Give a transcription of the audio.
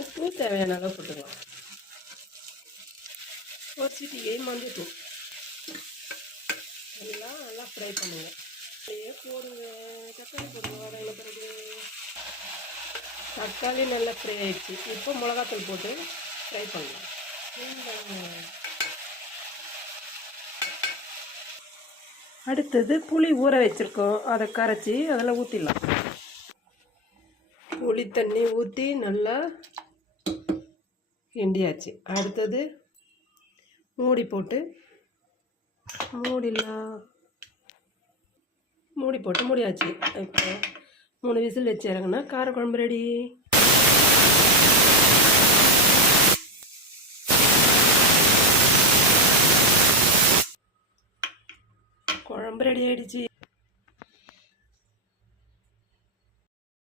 உப்பு தேவையான அளவு போட்டுக்கலாம். ஒரு சிட்டிகை மஞ்சத்தூள் எல்லாம் நல்லா ஃப்ரை பண்ணுங்க. அப்படியே போடுங்க, தக்காளி போடுங்க. வதங்கின பிறகு தக்காளி நல்லா ஃப்ரை ஆயிடுச்சு. இப்போ மிளகாத்தூள் போட்டு ஃப்ரை பண்ணலாம். அடுத்தது புளி ஊற வச்சுருக்கோம், அதை கரைச்சி அதில் ஊற்றிடலாம். புளி தண்ணி ஊற்றி நல்லா கிண்டியாச்சு. அடுத்தது மூடி போட்டு மூடி போட்டு மூடியாச்சு. இப்போ 3 விசில் வச்சு இறங்குனா காரக்குழம்பு ரெடி. குழம்பு ரெடி ஆகிடுச்சு.